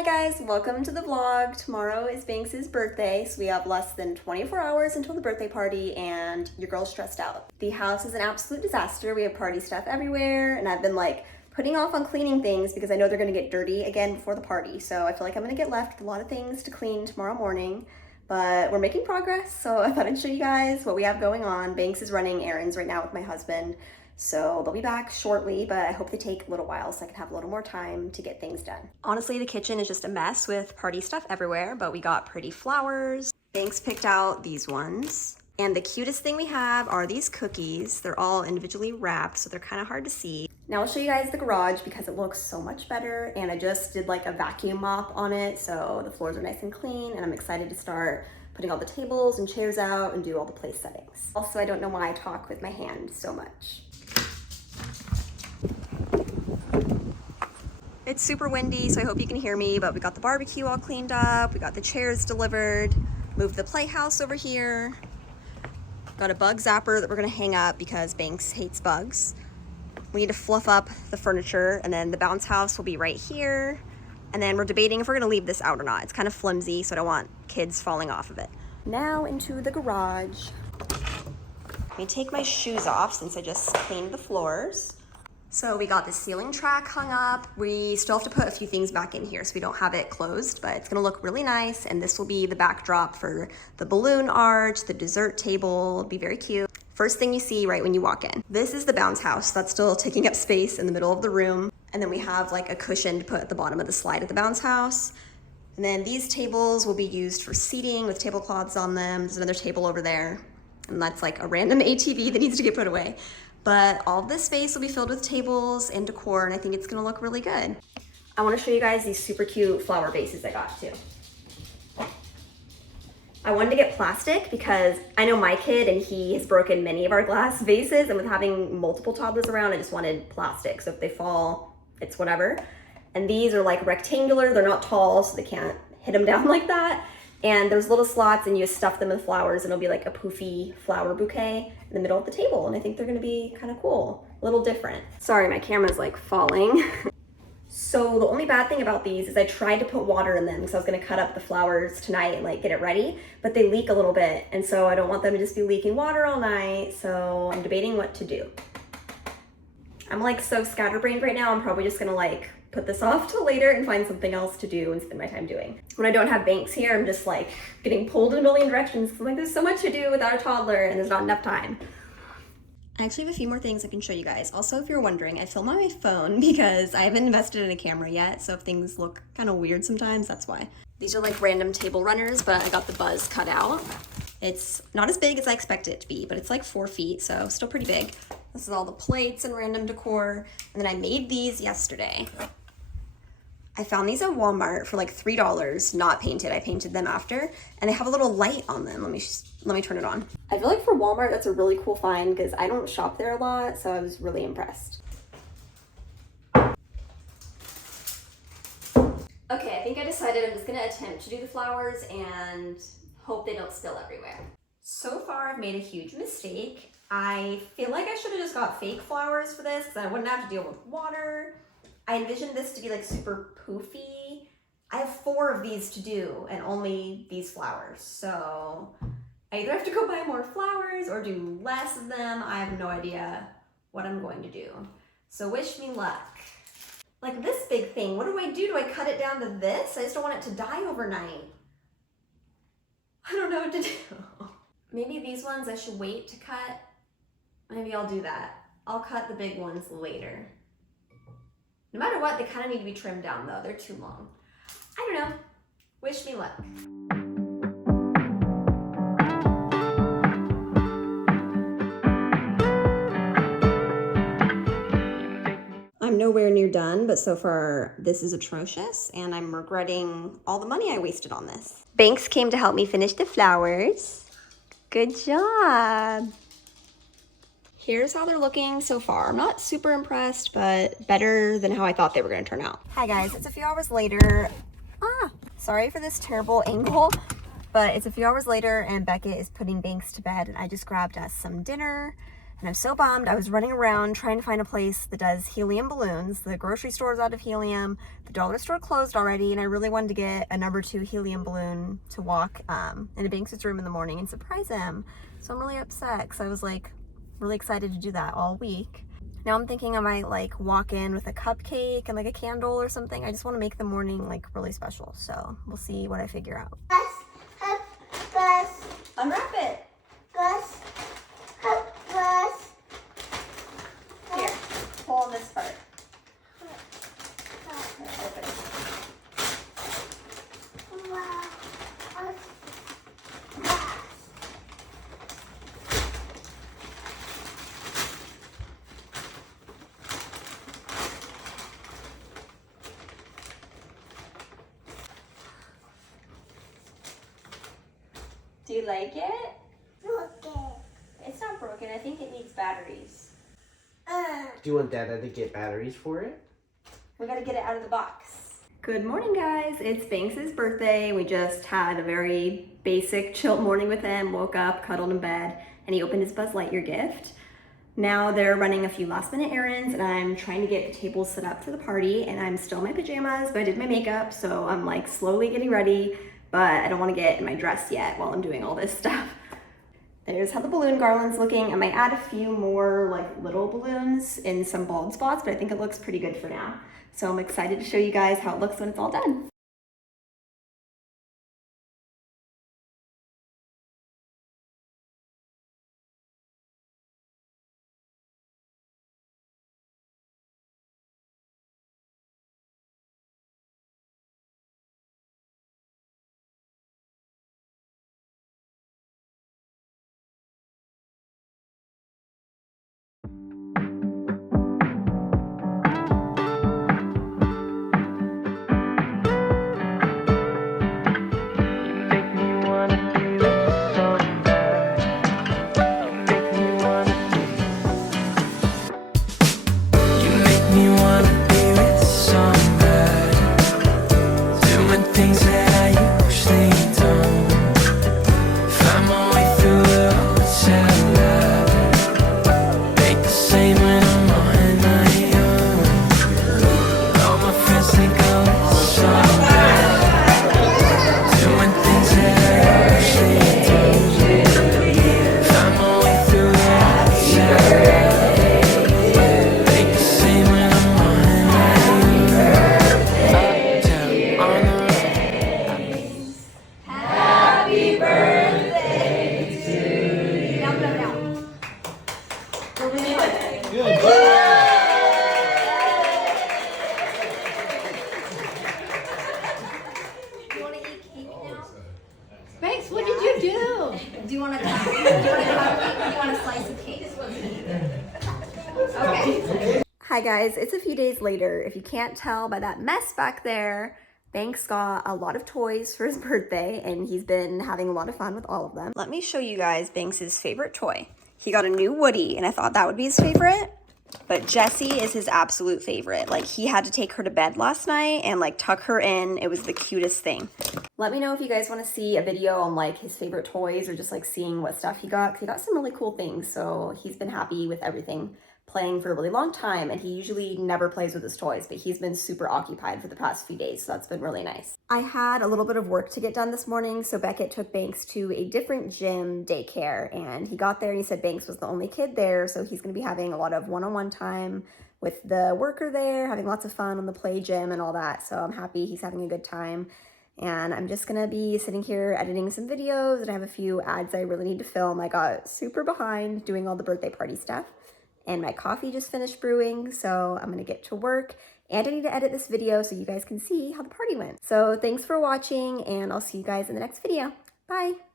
Hi guys, welcome to the vlog. Tomorrow is Banks's birthday, so we have less than 24 hours until the birthday party and your girl's stressed out. The house is an absolute disaster. We have party stuff everywhere and I've been like putting off on cleaning things because I know they're gonna get dirty again before the party. So I feel like I'm gonna get left with a lot of things to clean tomorrow morning, but we're making progress. So I thought I'd show you guys what we have going on. Banks is running errands right now with my husband. So they'll be back shortly, but I hope they take a little while so I can have a little more time to get things done. Honestly, the kitchen is just a mess with party stuff everywhere, but we got pretty flowers. Banks picked out these ones. And the cutest thing we have are these cookies. They're all individually wrapped, so they're kind of hard to see. Now I'll show you guys the garage because it looks so much better, and I just did like a vacuum mop on it, so the floors are nice and clean, and I'm excited to start putting all the tables and chairs out and do all the place settings. Also, I don't know why I talk with my hand so much. It's super windy, so I hope you can hear me, but we got the barbecue all cleaned up, we got the chairs delivered, moved the playhouse over here, got a bug zapper that we're gonna hang up because Banks hates bugs. We need to fluff up the furniture, and then the bounce house will be right here, and then we're debating if we're gonna leave this out or not. It's kind of flimsy, so I don't want kids falling off of it. Now into the garage. Let me take my shoes off since I just cleaned the floors. So we got the ceiling track hung up. We still have to put a few things back in here so we don't have it closed, but it's gonna look really nice, and this will be the backdrop for the balloon arch, the dessert table. It'll be very cute. First thing you see right when you walk in. This is the bounce house that's still taking up space in the middle of the room. And then we have like a cushion to put at the bottom of the slide at the bounce house. And then these tables will be used for seating with tablecloths on them. There's another table over there, and that's like a random ATV that needs to get put away. But all of this space will be filled with tables and decor, and I think it's gonna look really good. I wanna show you guys these super cute flower vases I got too. I wanted to get plastic because I know my kid and he has broken many of our glass vases, and with having multiple toddlers around, I just wanted plastic. So if they fall, it's whatever. And these are like rectangular, they're not tall, so they can't hit them down like that. And there's little slots and you just stuff them with flowers and it'll be like a poofy flower bouquet in the middle of the table. And I think they're gonna be kind of cool, a little different. Sorry, my camera's like falling. So the only bad thing about these is I tried to put water in them because I was gonna cut up the flowers tonight and like get it ready, but they leak a little bit. And so I don't want them to just be leaking water all night. So I'm debating what to do. I'm like so scatterbrained right now. I'm probably just gonna like put this off till later and find something else to do and spend my time doing. When I don't have Banks here, I'm just like getting pulled in a million directions. I'm like, there's so much to do without a toddler and there's not enough time. I actually have a few more things I can show you guys. Also, if you're wondering, I film on my phone because I haven't invested in a camera yet, so if things look kind of weird sometimes, that's why. These are like random table runners, but I got the buzz cut out. It's not as big as I expected it to be, but it's like 4 feet, so still pretty big. This is all the plates and random decor, and then I made these yesterday. I found these at Walmart for like $3, not painted. I painted them after, and they have a little light on them. Let me turn it on. I feel like for Walmart, that's a really cool find because I don't shop there a lot, so I was really impressed. Okay, I think I decided I'm just gonna attempt to do the flowers and hope they don't spill everywhere. So far, I've made a huge mistake. I feel like I should have just got fake flowers for this because I wouldn't have to deal with water. I envisioned this to be like super poofy. I have 4 of these to do and only these flowers. So I either have to go buy more flowers or do less of them. I have no idea what I'm going to do. So wish me luck. Like this big thing, what do I do? Do I cut it down to this? I just don't want it to die overnight. I don't know what to do. Maybe these ones I should wait to cut. Maybe I'll do that. I'll cut the big ones later. No matter what, they kind of need to be trimmed down though. They're too long. I don't know. Wish me luck. I'm nowhere near done, but so far this is atrocious and I'm regretting all the money I wasted on this. Banks came to help me finish the flowers. Good job. Here's how they're looking so far. I'm not super impressed, but better than how I thought they were gonna turn out. Hi guys, it's a few hours later. Sorry for this terrible angle, but it's a few hours later and Beckett is putting Banks to bed and I just grabbed us some dinner And I'm so bummed. I was running around trying to find a place that does helium balloons. The grocery store's out of helium. The dollar store closed already, and I really wanted to get a number 2 helium balloon to walk into Banks' room in the morning and surprise him. So I'm really upset because I was like really excited to do that all week. Now I'm thinking I might like walk in with a cupcake and like a candle or something. I just want to make the morning like really special. So we'll see what I figure out. Bus. Unwrap it. Bus. Here, pull on this part. Open it. Do you like it? Okay. It's not broken. I think it needs batteries. Do you want Dada to get batteries for it? We gotta get it out of the box. Good morning, guys. It's Banks' birthday. We just had a very basic, chilled morning with him. Woke up, cuddled in bed, and he opened his Buzz Lightyear gift. Now they're running a few last minute errands, and I'm trying to get the table set up for the party, and I'm still in my pajamas, but I did my makeup, so I'm like slowly getting ready, but I don't want to get in my dress yet while I'm doing all this stuff. There's how the balloon garland's looking. I might add a few more like little balloons in some bald spots, but I think it looks pretty good for now. So I'm excited to show you guys how it looks when it's all done. Banks, what did you do? Do you want a cupcake? Do you want a slice of cake? Okay. Hi guys, it's a few days later. If you can't tell by that mess back there, Banks got a lot of toys for his birthday and he's been having a lot of fun with all of them. Let me show you guys Banks' favorite toy. He got a new Woody and I thought that would be his favorite, but Jessie is his absolute favorite. Like he had to take her to bed last night and like tuck her in. It was the cutest thing. Let me know if you guys want to see a video on like his favorite toys or just like seeing what stuff he got, because he got some really cool things. So he's been happy with everything, playing for a really long time, and he usually never plays with his toys, but he's been super occupied for the past few days, so that's been really nice. I had a little bit of work to get done this morning, so Beckett took Banks to a different gym daycare, and he got there and he said Banks was the only kid there, so he's going to be having a lot of one-on-one time with the worker there, having lots of fun on the play gym and all that, so I'm happy he's having a good time. And I'm just gonna be sitting here editing some videos, and I have a few ads I really need to film. I got super behind doing all the birthday party stuff, and my coffee just finished brewing, so I'm gonna get to work, and I need to edit this video so you guys can see how the party went. So thanks for watching, and I'll see you guys in the next video. Bye.